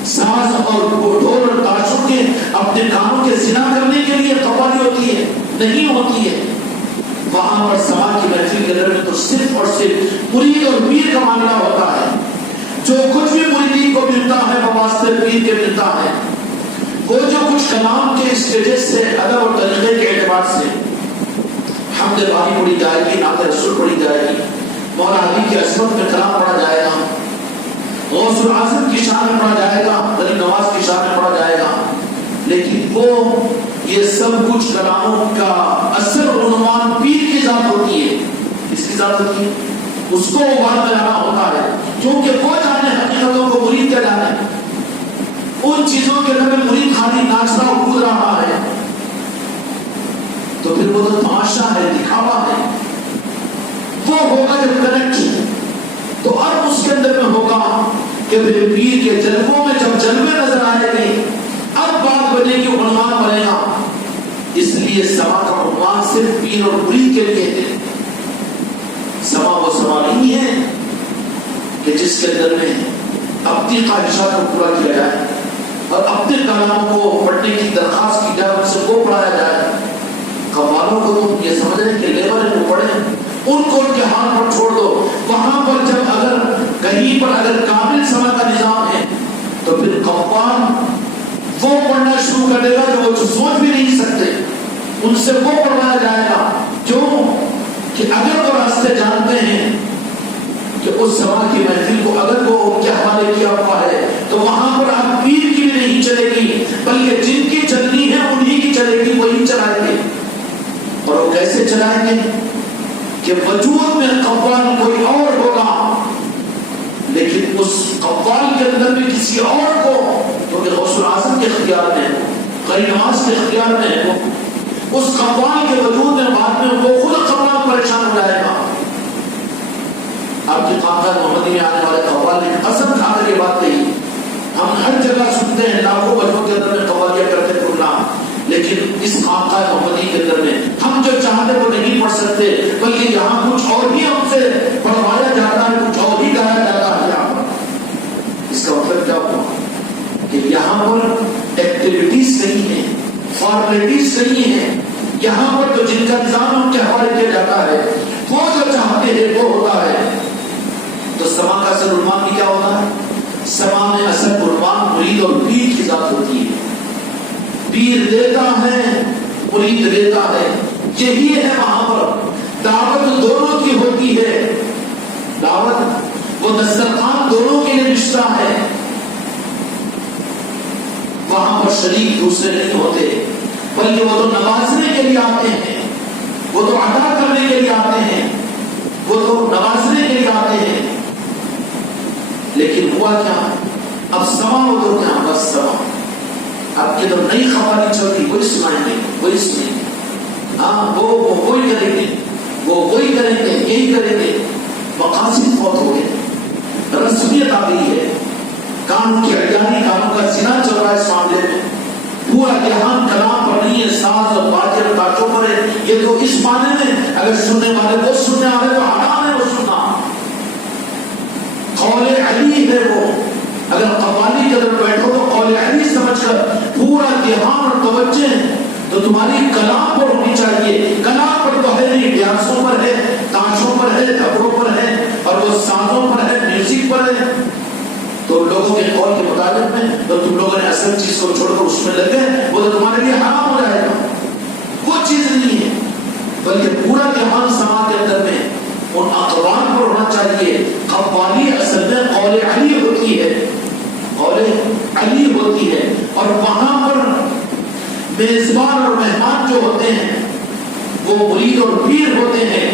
ساز اور ڈھول اور تاشر کے اپنے کاموں کے زنا کرنے کے لیے قوالی ہوتی ہے، نہیں ہوتی ہے۔ وہاں پر سماج کی محفل کے اندر تو صرف اور صرف مرید اور پیر کا معاملہ ہوتا ہے۔ جو کچھ بھی مریدین کو ملتا ہے وہ واسطے پیر کے ملتا ہے۔ وہ جو کچھ کلام کے اسٹیجز سے، ادب اور طریقے کے اعتبار سے حمد باری پڑھی جائے گی، نعت رسول پڑھی جائے گی، مولا علی کی عصمت میں کلام پڑھا جائے گا، غوث العظم کی شان میں پڑھا جائے گا، غریب نواز کی شان میں پڑھا جائے گا، لیکن وہ یہ سب کچھ کلاموں کا اصل عنوان پیر کی ذات ہوتی ہے۔ اس کی ذات ہوتی ہے، اس کو ابال میں لانا ہوتا ہے، کیونکہ وہ جانے حقیقتوں کو مرید کیا جانے، ان چیزوں کے اندر مرید خالی ناچنا اور کود رہا ہے تو پھر وہ تو تماشا ہے، دکھاوا ہے۔ وہ ہوگا جب کنیکٹ، تو اب اس کے اندر میں ہوگا کہ پھر پیر کے جلووں میں جب جلوے نظر آئے گی اب بات بنے گی، عنوان بنے گا۔ اس لیے سما کا عنوان صرف پیر اور مرید کے لیے ہے۔ سما وہ سما نہیں ہے کہ جس کے اندر میں اپنی خواہشات کو پورا کیا جائے اور اپنے کلام کو پڑھنے کی درخواست کی جائے، ان سے وہ پڑھایا جائے۔ قوالوں کو تم یہ سمجھ رہے کہ لیبر ہے وہ پڑھیں، ان کو ان کے ہاتھ پر چھوڑ دو۔ وہاں پر جب اگر کہیں پر اگر کامل سما کا نظام ہے تو پھر قوال وہ پڑھنا شروع کر دے گا جو وہ سوچ بھی نہیں سکتے، ان سے وہ پڑھوایا جائے گا۔ کیوں کہ اگر وہ راستے جانتے ہیں کہ اس سما کی محفل کو اگر وہ ان کے حوالے کیا ہوا ہے تو وہاں پر اب پیر کی بھی نہیں چلے گی، بلکہ جن کی چلنی ہے انہی کی چلے گی، وہی چلائیں گے۔ اور وہ کیسے چلائیں گے کہ وجود میں قوال کوئی اور ہوگا، لیکن اس قوال کے اندر بھی کسی اور کو، کیونکہ غوث العظم کے اختیار میں ہے، غریب نواز کے اختیار میں ہے، اس قوال کے وجود میں بعد میں وہ خود قوال پریشان ہو جائے گا۔ آپ کی خانقاہ محمدی میں آنے والے قوال نے قسم کھا کر یہ بات کہی، ہم ہر جگہ سنتے ہیں لاکھوں بچوں کے اندر میں قوالیاں کرتے پروگرام، لیکن لیکن اس خانقاہ محمدی کے اندر میں ہم جو چاہتے وہ نہیں پڑھ سکتے، بلکہ یہاں کچھ اور ہی ہم سے پڑھوایا جاتا ہے، کچھ اور ہی گایا جاتا ہے یہاں پر۔ اس کا مطلب کیا ہوا کہ یہاں پر ایکٹیویٹیز نہیں ہیں، فارمیلٹیز نہیں ہیں، یہاں پر تو جن کا نظام ان کے حوالے کیا جاتا ہے وہ جو چاہتے ہیں وہ ہوتا ہے۔ تو سما کا اصل عنوان بھی کیا ہوتا ہے؟ سما میں اصل عنوان مرید اور پیر کی ذات ہوتی ہے۔ پیر دیتا ہے، مرید دیتا ہے، یہی ہے وہاں پر۔ دعوت دونوں کی ہوتی ہے، دعوت وہ دسترخوان دونوں کے لیے رشتہ ہے۔ وہاں پر شریک دوسرے نہیں ہوتے، بلکہ وہ تو نوازنے کے لیے آتے ہیں، وہ تو عطا کرنے کے لیے آتے ہیں، وہ تو نوازنے کے لیے آتے ہیں۔ لیکن ہوا کیا؟ اب سما ہو تو کیا؟ بس سما اب کی تو نئی خبریں چل رہی، وہی سنائیں گے، وہی سنیں گے، ہاں وہ وہی کریں گے، وہ وہی کریں گے، یہی کریں گے۔ مقاصد بہت ہو گئے، رسمیت آ گئی ہے، قانون کی اڈیانی، قانون کا زنا چل رہا ہے اس معاملے میں۔ پورا جہان کلام پر نہیں ہے، ساز اور باجر تاجوں پر ہے۔ یہ تو اس معنی میں اگر سننے والے وہ سننے والے تو حرام ہے وہ سننا۔ قول علی ہے وہ، اگر قوالی کے اندر بیٹھو تو قول علی سمجھ کر پورا دھیان اور توجہ تو تمہاری کلام پر ہونی چاہیے۔ کلام پر تو ہے نہیں، ڈانسوں پر ہے، تاشوں پر ہے، دھبڑوں پر ہے، اور وہ سازوں پر ہے، میوزک پر ہے۔ تو لوگوں کے قول کے مطابق میں تو تم لوگوں نے اصل چیز کو چھوڑ کر اس میں لگ گئے، وہ تو تمہارے لیے حرام ہو جائے گا۔ وہ چیز نہیں ہے، بلکہ پورا دھیان سما کے اندر میں ان اقوال پر ہونا چاہیے۔ قوالی اصل میں قول علی ہوتی ہے، قول علی ہوتی ہے، اور وہاں پر میزبان اور مہمان جو ہوتے ہیں وہ مرید اور پیر ہوتے ہیں۔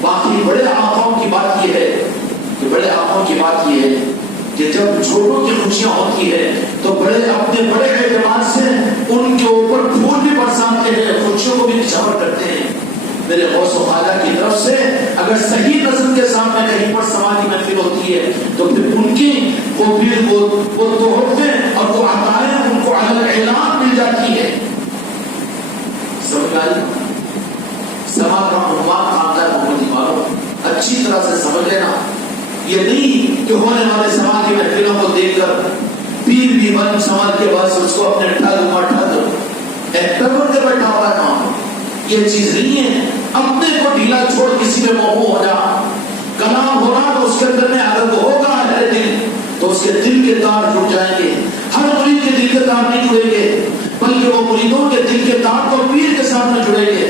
باقی بڑے آقاؤں کی بات یہ ہے کہ بڑے آقاؤں کی بات یہ ہے کہ جب چھوٹوں کی خوشیاں ہوتی ہے تو بڑے اپنے بڑے اعتماد سے ان کے اوپر پھول بھی برساتے ہیں، خوشیوں کو بھی نچھاور کرتے ہیں۔ میرے غوث و خواجہ کی طرف سے اگر صحیح نظر کے سامنے کہیں پر سماجی محفل ہوتی ہے تو پھر ان کی وہ تحفے اور وہ عطائیں ان کو علی اعلان مل جاتی ہے۔ سمجھ آئی؟ سما کا عنوان خانقاہ محمدی والوں اچھی طرح سے سمجھ لینا۔ یہ نہیں کہ ہونے والے سماجی محفلوں کو دیکھ کر پیر بھی بن سماج کے بعد اس کو اپنے ایکٹر بن کے بیٹھا ہوا ہے کام۔ یہ چیز نہیں ہے، اپنے کو ڈھیلا چھوڑ کسی میں موہو ہو جا۔ کلام ہو رہا تو اس کے اندر میں اگر وہ ہوگا ہے دل تو اس کے دل کے تار جڑ جائیں گے۔ ہر مرید کے دل کے تار نہیں جڑیں گے، بلکہ وہ مریدوں کے دل کے تار تو پیر کے ساتھ میں جڑیں گے۔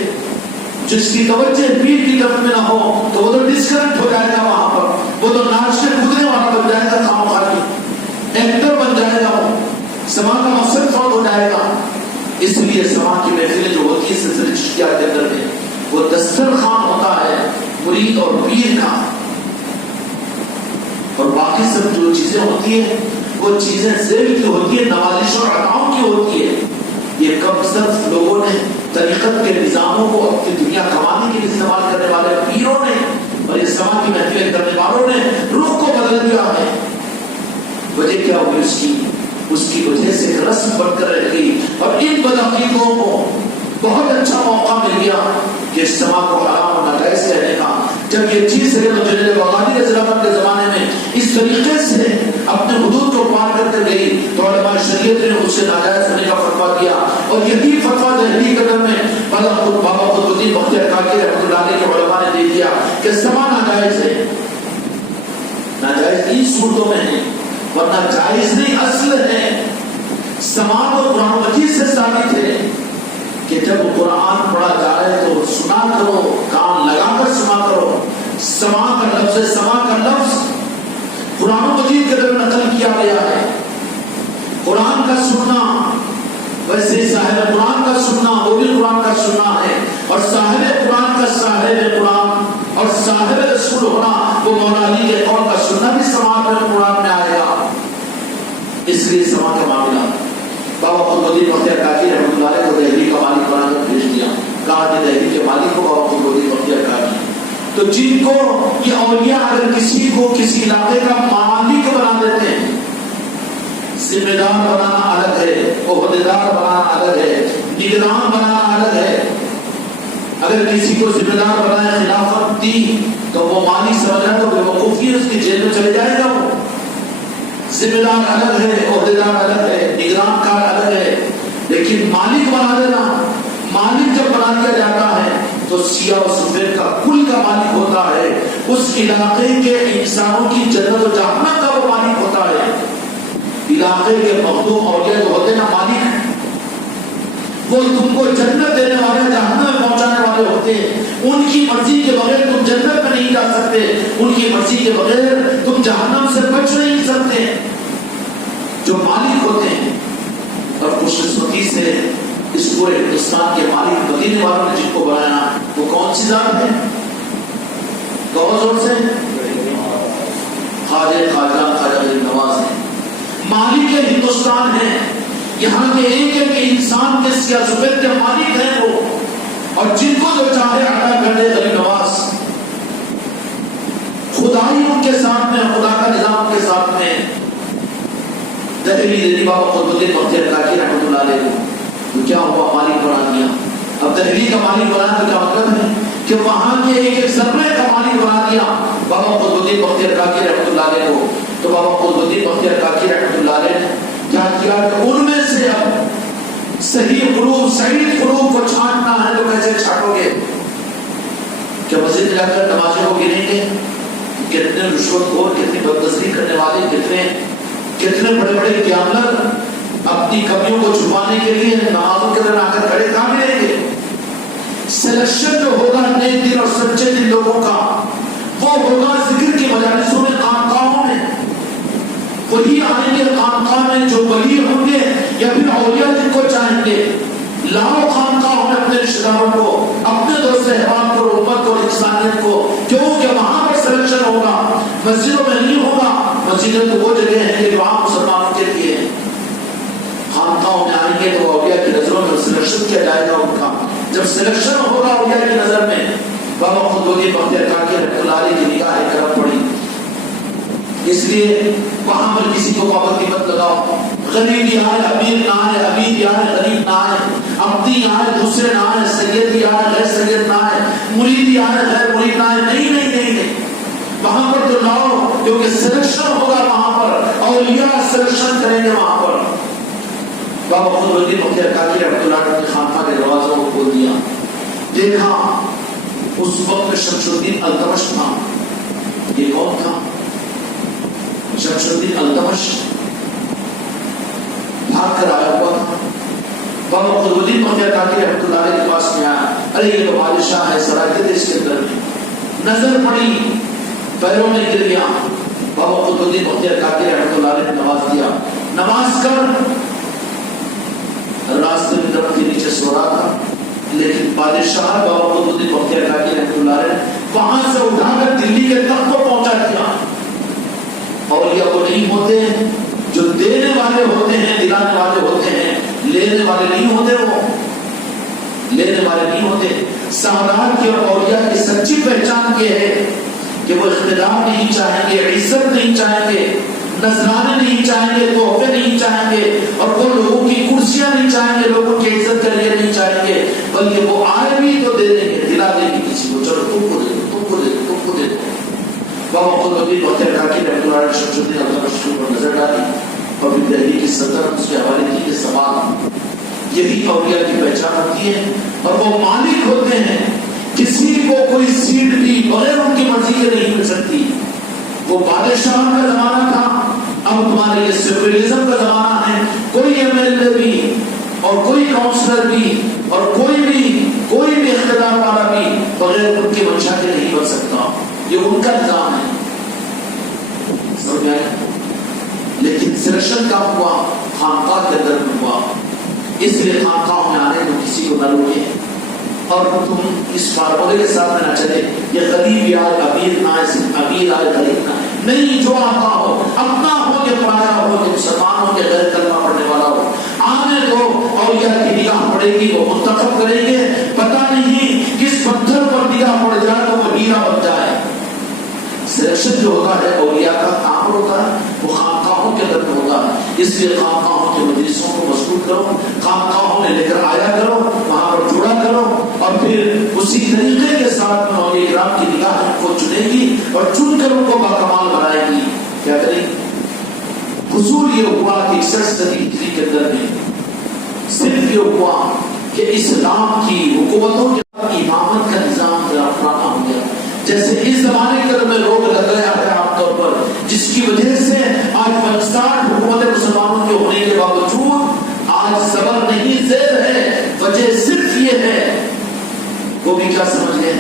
جس کی توجہ پیر کی طرف میں نہ ہو تو وہ تو ڈسکنیکٹ ہو جائے گا، وہاں پر وہ تو ناچ کے کودنے والا بن جائے گا، خام خالی ایکٹر بن جائے گا، وہ سما کا مقصد فوت ہو جائے گا۔ اس لیے سما کی محفلیں جو ہوتی ہے سلسلہ چشتیہ کے اندر میں وہ دسترخوان ہوتا ہے مرید اور پیر کا، اور باقی سب جو چیزیں ہوتی ہیں وہ چیزیں ذیل کی ہوتی ہے، نوازش اور عطاؤں کی ہوتی ہے۔ یہ کم صرف لوگوں نے طریقت کے نظاموں کو اپنی دنیا کمانے کے لیے استعمال کرنے والے پیروں نے اور یہ سما کی محفلیں کرنے والوں نے رخ کو بدل دیا ہے۔ وجہ کیا ہوئی اس کی وجہ سے ایک رسم بن کر رہ گئی، اور ان بدعقیدوں کو بہت اچھا موقع مل گیا کہ سما کو حرام اور ناجائز کہنے کا۔ جب یہ چیز ہے تو جلیل بغدادی رضی اللہ عنہ کے زمانے میں اس طریقے سے اپنے حدود کو پار کرتے گئی تو علماء شریعت نے اس سے ناجائز ہونے کا فتویٰ دیا، اور یہی فتویٰ دہلی کے اندر میں بابا قطب الدین بختیار کاکی رحمۃ اللہ علیہ کے علماء نے دے دیا کہ سما ناجائز ہے۔ ناجائز ان صورتوں میں ہے، ورنہ جائز نہیں، اصل ہے۔ سما تو قرآن مجید سے ثابت ہے کہ جب قرآن پڑھا جائے تو سنا کرو، کان لگا کر سنا کرو۔ سما کا لفظ، سما کا لفظ قرآن مجید کے اندر نقل کیا گیا ہے۔ قرآن کا سننا، ویسے صاحب قرآن کا سننا وہ بھی قرآن کا سننا ہے، اور صاحب قرآن کا صاحب قرآن اور صاحب رسول ہونا وہ مولا علی کے قول کا سننا بھی سماعت میں قرآن میں آئے گا۔ اس لیے سما کا معاملہ بابا قطب الدین بختیار کاکی رحمۃ اللہ علیہ کو دہلی کا مالک بنا کر بھیج دیا، کہا کہ دہلی کے مالک کو بابا قطب الدین بختیار کاکی۔ تو جن کو یہ اولیاء اگر کسی کو کسی علاقے کا مالک بنا دیتے ہیں، ذمہ دار بنانا الگ ہے، عہدیدار بنانا الگ ہے، نگران بنانا الگ ہے. اگر کسی کو ذمہ دار بنائے خلافت دی تو وہ مالی سمجھ رہا تو بے وقوفی اس کی جیل میں چلے جائے گا. وہ ذمہ دار الگ ہے, عہدیدار الگ ہے, نگران کار الگ ہے. لیکن مالک بنا دینا, مالک جب بنا دیا جاتا ہے تو سیاہ و سفید کا کل کا مالک ہوتا ہے. اس علاقے کے انسانوں کی جنت و جہنم کا وہ مالک ہوتا ہے. علاقے کے مخدوم اولیاء جو ہوتے ہیں نا مالک, وہ تم کو جنت دینے والے, جہنم میں پہنچانے والے ہوتے ہیں. ان کی مرضی کے بغیر تم جنت میں نہیں جا سکتے, ان کی مرضی کے بغیر تم جہنم سے بچ نہیں سکتے. جو مالک ہوتے ہیں, اور خوش قسمتی سے اس پورے ہندوستان کے مالک مدینے والوں نے جن کو بنایا, وہ کون سی ذات ہے؟ بہت زور سے خواجہ غریب نواز ہے. مالک ہندوستان ہے. یہاں کے ایک ایک انسان کے سیاہ سفید کے مالک ہیں وہ, اور جن کو جو چاہے عطا کر دے غریب نواز. خدائی ان کے ساتھ میں, خدا کا نظام ان کے ساتھ میں. دہلی دلی بابا قطب الدین بختیار کاکی رحمۃ اللہ علیہ تو کیا ہوا, مالک بنا دیا. اب دہلی کا مالک بنا تو کیا مطلب ہے کہ وہاں کے ایک ایک ذرے کا مالک بنا دیا بابا قطب الدین بختیار کاکی رحمۃ اللہ علیہ کو. تو بابا قطب الدین بختیار کاکی رحمۃ اللہ علیہ نے کیا کیا کہ ان میں سے اب صحیح قلوب, سعید قلوب کو چھانٹنا ہے. تو کیسے چھانٹو گے؟ کہ مسجد میں جا کر نمازوں کو گنیں گے کتنے رشوت خور, کتنی بدمزگی کرنے والے, کتنے بڑے بڑے گیاملر اپنی کمیوں کو چھپانے کے لیے نمازوں کے دن آ کر کھڑے کہاں ملیں گے؟ سلیکشن جو ہوگا نیک دل اور سچے دل لوگوں کا, وہ ہوگا ذکر کی مجالسوں میں, خانقاہوں میں. وہی آئیں گے خانقاہ میں جو ولی ہوں گے یا پھر اولیاء جن کو چاہیں گے. لاؤ خانقاہوں میں اپنے رشتہ داروں کو, اپنے دوست احباب کو, امت کو, انسانیت کو, کیونکہ وہاں پر سلیکشن ہوگا. مسجدوں میں نہیں ہوگا. مسجدیں تو وہ جگہ ہیں کہ وہاں مسلمانوں کے لیے ہیں. خانقاہوں میں آئیں گے تو اولیاء کی نظروں میں سلیکشن کیا جائے گا ان کا. جب سلیکشن ہوگا اولیاء کی نظر میں, بابا قطب الدین بختیار کاکی رحمۃ اللہ علیہ کی نگاہ کرم پڑی. اس لیے وہاں پر کسی کو پابندی مت لگاؤ. غریب آئے امیر نہ آئے, امیر آئے غریب نہ آئے, عبدی آئے دوسرے نہ آئے, سیدی آئے غیر سید نہ آئے, مریدی آئے غیر مرید نہ آئے. نہیں. وہاں پر تو لاؤ, کیونکہ سلیکشن ہوگا وہاں پر, اولیاء سلیکشن کریں گے وہاں پر. بابا قطب الدین بختیار کاکی رحمۃ اللہ علیہ نے خانقاہ کے دروازوں کو کھول دیا. دیکھا اس وقت شمس الدین التمش تھا. یہ کون تھا؟ شمس الدین التمش بھاگ کر آیا ہوا تھا. بابا قطب الدین بختیار کاکی رحمۃ اللہ علیہ کے پاس میں آیا. ارے یہ تو بادشاہ ہے, سراکے تھے اس کے اندر میں. نظر پڑی, پیروں میں گر گیا. بابا قطب الدین بختیار کاکی رحمۃ اللہ علیہ نے نواز دیا. نماز کر. راستے میں درخت کے نیچے سو رہا تھا, لیکن بادشاہ بابا قطب الدین بختیار کاکی رحمۃ اللہ علیہ وہاں سے اٹھا کر دلی کے تخت کو پہنچا دیا. اولیاء وہ نہیں ہوتے جو دینے والے ہوتے ہیں, دلانے والے ہوتے ہیں, لینے والے نہیں ہوتے. وہ لینے والے نہیں ہوتے. سادات کی اور اولیاء کی سچی پہچان یہ ہے کہ وہ اقتدار نہیں چاہیں گے, عزت نہیں چاہیں گے, نذرانے نہیں چاہیں گے, تحفے نہیں چاہیں گے, اور وہ لوگوں کی کرسیاں نہیں چاہیں گے, لوگوں کی عزت کے لیے نہیں چاہیں گے, بلکہ وہ آئے بھی تو دے دیں گے, دلا دیں گے کسی کو, چلو تم کو دے دو, تم کو دے دو, تم کو دے دو. بابا قطب الدین بختیار کاکی رحمۃ اللہ علیہ شمس الدین التمش پر نظر ڈالی اور پھر دہلی کی سلطنت اس کے حوالے کی کہ سوال. یہی اولیاء کی پہچان ہوتی ہے, اور وہ مالک ہوتے ہیں. کسی کو کوئی سیٹ بھی بغیر ان کی مرضی کے نہیں مل سکتی. وہ بادشاہ کا زمانہ تھا, اب تمہارے لیے سیکولرزم کا زمانہ ہے. کوئی ایم ایل اے بھی اور کوئی کاؤنسلر بھی اور کوئی بھی اقتدار والا بھی بغیر ان کی منشا کے نہیں بن سکتا. یہ ان کا نظام ہے, سمجھ آئے. لیکن سلیکشن کا ہوا خانقاہ کے اندر میں ہوا. اس لیے خانقاہ میں آنے تو کسی کو نہ روکے, اور تم اس فارمولے کے ساتھ میں نہ چلے یہ غریب آئے امیر نہ آئے, امیر آئے غریب نہ آئے. نہیں, جو آتا ہو, اپنا ہو کہ پرایا ہو, کہ مسلمان ہو کہ غیر کلمہ پڑھنے والا ہو, آنے دو. اولیاء کی نگاہ پڑے گی, وہ منتخب کریں گے. پتہ نہیں کس پتھر پر نگاہ پڑ جائے تو وہ ہیرا بن جائے. سلیکشن جو ہوتا ہے اولیاء کا کام ہوتا ہے, وہ خانقاہوں کے درد ہوگا. اس لیے خانقاہوں کے مدرسوں کو مضبوط کرو, خانقاہوں میں لے کر آیا کرو, وہاں پر جڑا کرو, اور پھر اسی طریقے کے ساتھ اولیاء کرام کی نگاہ ان کو چنے گی اور چن کر ان کو باکمال بنائے گی. کیا کریں گی؟ حصول یہ ہوا کہ 61 صدی ہجری کے اندر میں صرف یہ ہوا کہ اسلام کی حکومتوں کے امامت کا نظام پرانا ہو گیا. جیسے اس زمانے کے اندر میں لوگ لگ گیا ہے عام طور پر, جس کی وجہ سے آج پاکستان حکومت مسلمانوں کے ہونے کے باوجود آج صبر نہیں زیر ہے. وجہ صرف یہ ہے, وہ بھی کیا سمجھ گئے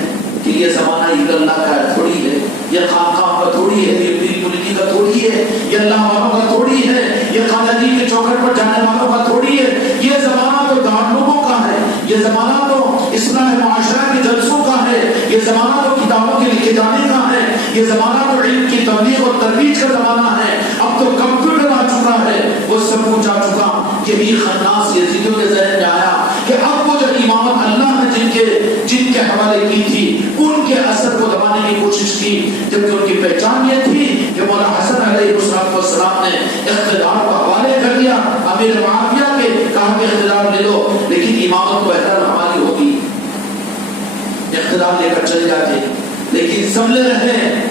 کہ یہ زمانہ عید اللہ کا تھوڑی ہے, یہ خانقاہ کا تھوڑی ہے, یہ پیر مریدی کا تھوڑی ہے, یہ اللہ والوں کا تھوڑی ہے, یہ خواجہ جی کے چوکھٹ پر جانے والوں کا تھوڑی ہے. یہ زمانہ تو دارالعلوموں کا ہے, یہ زمانہ تو اصلاح معاشرہ کے جلسوں کا ہے, یہ زمانہ تو کتابوں کے لکھے جانے کا ہے, یہ زمانہ تو علم کی تبلیغ اور ترویج کا زمانہ ہے. اب تو کمپیوٹر آ چکا ہے, وہ سب کچھ آ چکا. یہی خناس یزیدیوں کے ذہن میں آیا کہ اب وہ جو امامت اللہ نے جن کے حوالے کی تھی ان کے اثر کو دبانے کی کوشش کی, جبکہ ان کی پہچان یہ تھی کہ مولا حسن علیہ السلام نے اقتدار کو حوالے کر دیا امیر معاویہ کے, کہا کہ اقتدار لے لو, لیکن امامت کو بہتر ہماری ہوگی. اقتدار لے کر چل جاتے, لیکن سنبھلے رہے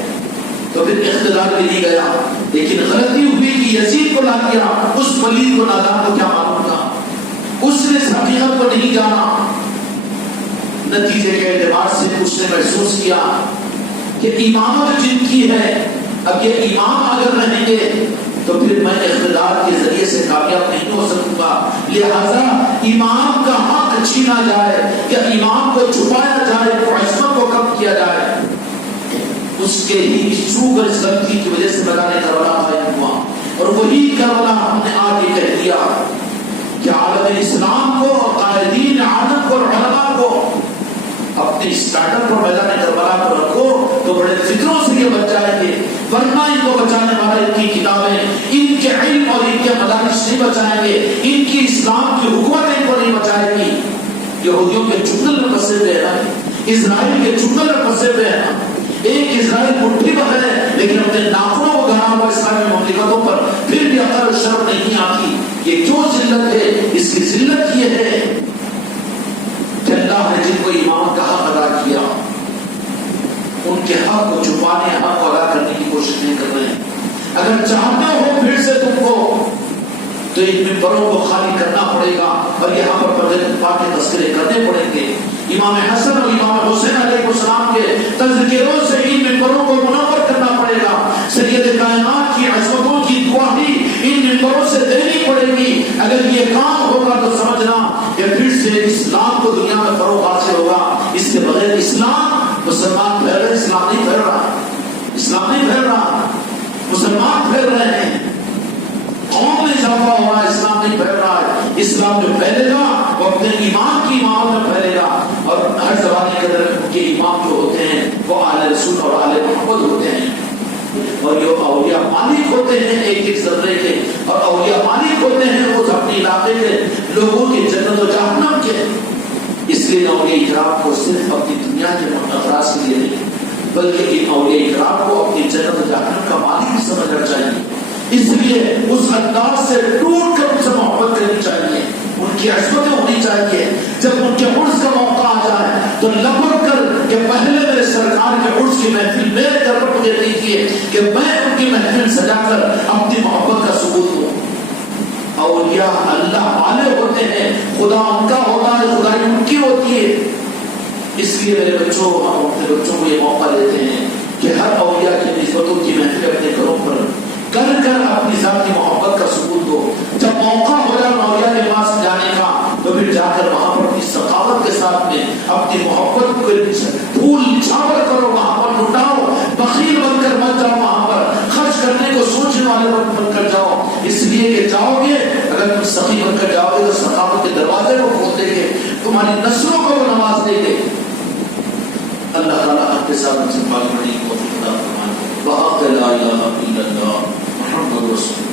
تو پھر اقتدار بھی نہیں گیا. لیکن غلطی ہوئی کہ یزید کو لا دیا, اس ولید کو نادان کو کیا معلوم تھا, اس نے اس حقیقت کو نہیں جانا. نتیجے کے اعتبار سے اس نے محسوس کیا کہ امامت جن کی ہے, اب یہ امام اگر رہیں گے تو پھر میں اقتدار کے ذریعے سے کامیاب نہیں ہو سکوں گا. لہذا امام کا حق چھینا جائے, کہ امام کو چھپایا جائے, عصمت کو کم کیا جائے. اس کے ہی چوک اور اس غلطی کی وجہ سے میدان کربلا قائم ہوا, اور وہی کربلا ہم نے آج یہ کہہ دیا کہ عالم اسلام کو, قائدین عالم کو, علماء کو اپنے اسٹارٹر پر میدان کربلا کو رکھو تو بڑے فکروں سے یہ بچ جائیں گے. ورنہ ان کو بچانے والے ان کی کتابیں, ان کے علم اور ان کے مدارس نہیں بچائیں گے, ان کی اسلام کی حکومت ان کو نہیں بچائے گی. یہودیوں کے چنگل میں پھنسے ہوئے ہیں, اسرائیل کے چنگل میں پھنسے ہوئے ہیں. ایک اسرائیل مٹھی پر ہے لیکن اپنے ناخنوں کو گھرا ہوا اسلامی مملکتوں پر پھر بھی عقل و شرم نہیں آتی. یہ کیوں ذلت ہے؟ اس کی ذلت یہ ہے کہ اللہ نے جن کو امام کا حق ادا کیا ان کے حق کو چھپانے, حق کو ادا کرنے کی کوشش نہیں کر رہے ہیں. اگر چاہتے ہو پھر سے تم کو تو ان ممبروں کو خالی کرنا پڑے گا اور یہاں پر پردے پاک کے تذکرے کرنے پڑیں گے. امام حسن اور امام حسین علیہ السلام کے تذکروں سے ان ممبروں کو منور کرنا پڑے گا. سید کائنات کی عظمتوں کی گواہی ان ممبروں سے دینی پڑے گی. اگر یہ کام ہوگا تو سمجھنا کہ پھر سے اسلام کو دنیا میں فروغ حاصل ہوگا. اس کے بغیر اسلام, مسلمان پھیل رہے, اسلام نہیں پھیل رہا, اسلام نہیں پھیل رہا, مسلمان پھیل رہے ہیں. قوم میں اضافہ ہو رہا ہے, اسلام نہیں پھیل رہا ہے. اسلام جو پھیلے گا وہ اپنے ایمان کی امامت میں پھیلے گا, اور ہر زمانے کے اندر ان کے امام جو ہوتے ہیں وہ آل رسول اور آل محمد ہوتے ہیں, اور یہ اولیاء مالک ہوتے ہیں ایک ایک ذرے کے, اور اولیاء مالک ہوتے ہیں وہ اپنے علاقے کے لوگوں کے جنت و جہنم کے. اس لیے اولیاء اکرام کو صرف اپنی دنیا کے افراد کے لیے نہیں بلکہ ان اولیاء اکرام کو اپنی جنت و جہنم کا مالک سمجھنا چاہیے. اس لیے اس انداز سے ٹوٹ کر ان سے محبت کرنی چاہیے, ان کی عصمتیں ہونی چاہیے. جب ان کے عرس کا موقع آ جائے تو لپٹ کر کہ پہلے میرے سرکار کے عرس کی محفل میرے گھر پر مجھے دیکھیے کہ میں ان کی محفل سجا کر اپنی محبت کا ثبوت دوں. اولیاء اللہ والے ہوتے ہیں, خدا ان کا ہوتا ہے, خدائی ان کی ہوتی ہے. اس لیے میرے بچوں, ہم اپنے بچوں کو یہ موقع دیتے ہیں کہ ہر اولیاء کی نسبتوں کی محفل اپنے گھروں پر کر اپنی ذاتی محبت کا ثبوت دو. جب موقع ہو جائے اولیاء کے پاس جانے کا تو پھر جا کر وہاں پر اپنی سخاوت کے ساتھ میں اپنی محبت کو پھول چھاور کرو, وہاں پر لٹاؤ, بخیل بن کر مت جاؤ, وہاں پر خرچ کرنے کو سوچنے والے بن کر جاؤ. اس لیے کہ جاؤ گے, اگر تم سخی بن کر جاؤ گے تو سخاوت کے دروازے کو کھول دیں گے, تمہاری نسلوں کو وہ نواز دیں گے. اللہ تعالیٰ آپ کے ساتھ ہم سے پاک بڑی کو خدا فرمائے. وحق لا الہ الا اللہ محمد رسول